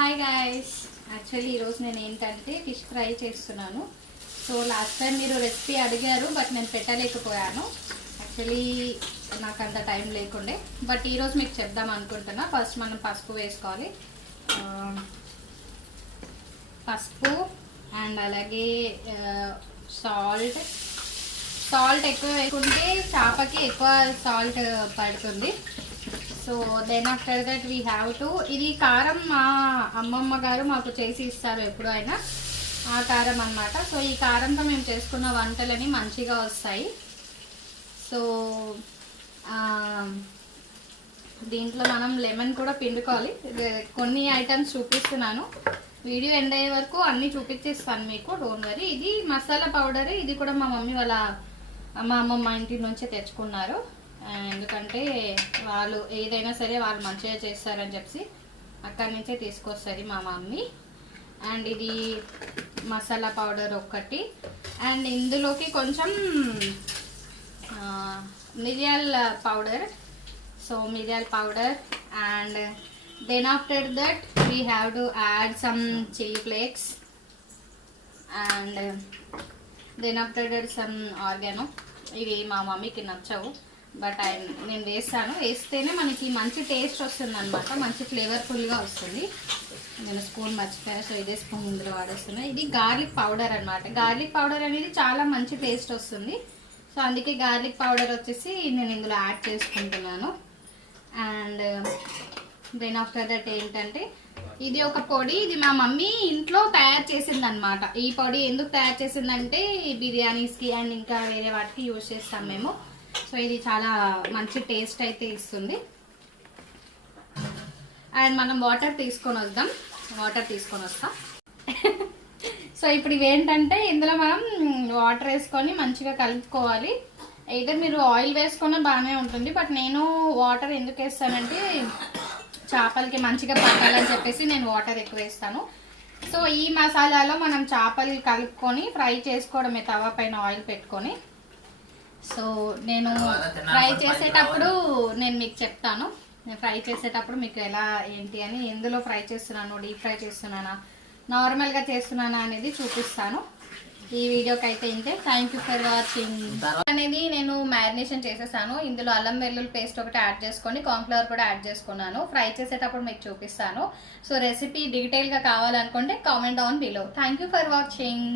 Hi guys, actually ఈరోజు నేను ఏంటంటే ఫిష్ ఫ్రై చేస్తున్నాను. సో లాస్ట్ టైం మీరు రెసిపీ అడిగారు, బట్ నేను పెట్టలేకపోయాను. యాక్చువల్లీ నాకు అంత టైం లేకుండే, బట్ ఈరోజు మీకు చెప్దాం అనుకుంటున్నా. ఫస్ట్ మనం పసుపు వేసుకోవాలి, పసుపు అండ్ అలాగే సాల్ట్ ఎక్కువ వేసుకుంటే చేపకి ఎక్కువ సాల్ట్ పడుతుంది. So then after that we have to, ఇది కారం మా అమ్మమ్మ గారు మాకు చేసి ఇస్తారు ఎప్పుడు అయినా, ఆ కారం అన్నమాట. సో ఈ కారంతో మేము చేసుకున్న వంటలని మంచిగా వస్తాయి. సో దీంట్లో మనం లెమన్ కూడా పిండుకోవాలి. కొన్ని ఐటమ్స్ చూపిస్తున్నాను, వీడియో ఎండ్ అయ్యే వరకు అన్నీ చూపించేస్తాను మీకు, డోంట్ వరీ. ఇది మసాలా పౌడర్, ఇది కూడా మా మమ్మీ వాళ్ళ మా అమ్మమ్మ ఇంటి నుంచే తెచ్చుకున్నారు. ఎందుకంటే వాళ్ళు ఏదైనా సరే వాళ్ళు మంచిగా చేస్తారని చెప్పి అక్కడి నుంచే తీసుకొస్తుంది మా మమ్మీ. అండ్ ఇది మసాలా పౌడర్ ఒక్కటి, అండ్ ఇందులోకి కొంచెం మిరియాల పౌడర్. సో మిరియాల powder, and then after that we have to add some chilli flakes, and then after that some oregano. ఇవి మా మమ్మీకి నచ్చవు, బట్ నేను వేస్తాను. వేస్తేనే మనకి మంచి టేస్ట్ వస్తుంది అనమాట, మంచి ఫ్లేవర్ఫుల్గా వస్తుంది. నేను స్పూన్ మర్చిపోయాను, సో ఇదే స్పూన్ ఇందులో వాడేస్తున్నాను. ఇది గార్లిక్ పౌడర్ అనమాట. గార్లిక్ పౌడర్ అనేది చాలా మంచి టేస్ట్ వస్తుంది. సో అందుకే గార్లిక్ పౌడర్ వచ్చేసి నేను ఇందులో యాడ్ చేసుకుంటున్నాను. అండ్ దెన్ ఆఫ్టర్ దట్ ఏంటంటే ఇది ఒక పొడి, ఇది మా మమ్మీ ఇంట్లో తయారు చేసింది అనమాట. ఈ పొడి ఎందుకు తయారు చేసిందంటే బిర్యానీస్కి అండ్ ఇంకా వేరే వాటికి యూజ్ చేస్తాం మేము. సో ఇది చాలా మంచి టేస్ట్ అయితే ఇస్తుంది. అండ్ మనం వాటర్ తీసుకొని వస్తాం. సో ఇప్పుడు ఇవేంటంటే ఇందులో మనం వాటర్ వేసుకొని మంచిగా కలుపుకోవాలి. అయితే మీరు ఆయిల్ వేసుకున్నా బాగానే ఉంటుంది, బట్ నేను వాటర్ ఎందుకు వేస్తానంటే చేపలకి మంచిగా పట్టాలని చెప్పేసి నేను వాటర్ ఎక్కువ వేస్తాను. సో ఈ మసాలాలో మనం చేపలు కలుపుకొని ఫ్రై చేసుకోవడమే, తవా పైన ఆయిల్ పెట్టుకొని. సో నేను ఫ్రై చేసేటప్పుడు నేను మీకు చెప్తాను, నేను ఫ్రై చేసేటప్పుడు మీకు ఎలా ఏంటి అని, ఎందులో ఫ్రై చేస్తున్నాను, డీప్ ఫ్రై చేస్తున్నానా, నార్మల్గా చేస్తున్నానా అనేది చూపిస్తాను. ఈ వీడియోకి అయితే ఇంతే. Thank you for watching. అనేది నేను మ్యారినేషన్ చేసేసాను. ఇందులో అల్లం వెల్లుల్లి పేస్ట్ ఒకటి యాడ్ చేసుకొని కార్న్ఫ్లవర్ కూడా యాడ్ చేసుకున్నాను. ఫ్రై చేసేటప్పుడు మీకు చూపిస్తాను. సో రెసిపీ డీటెయిల్గా కావాలనుకుంటే comment down below. Thank you for watching.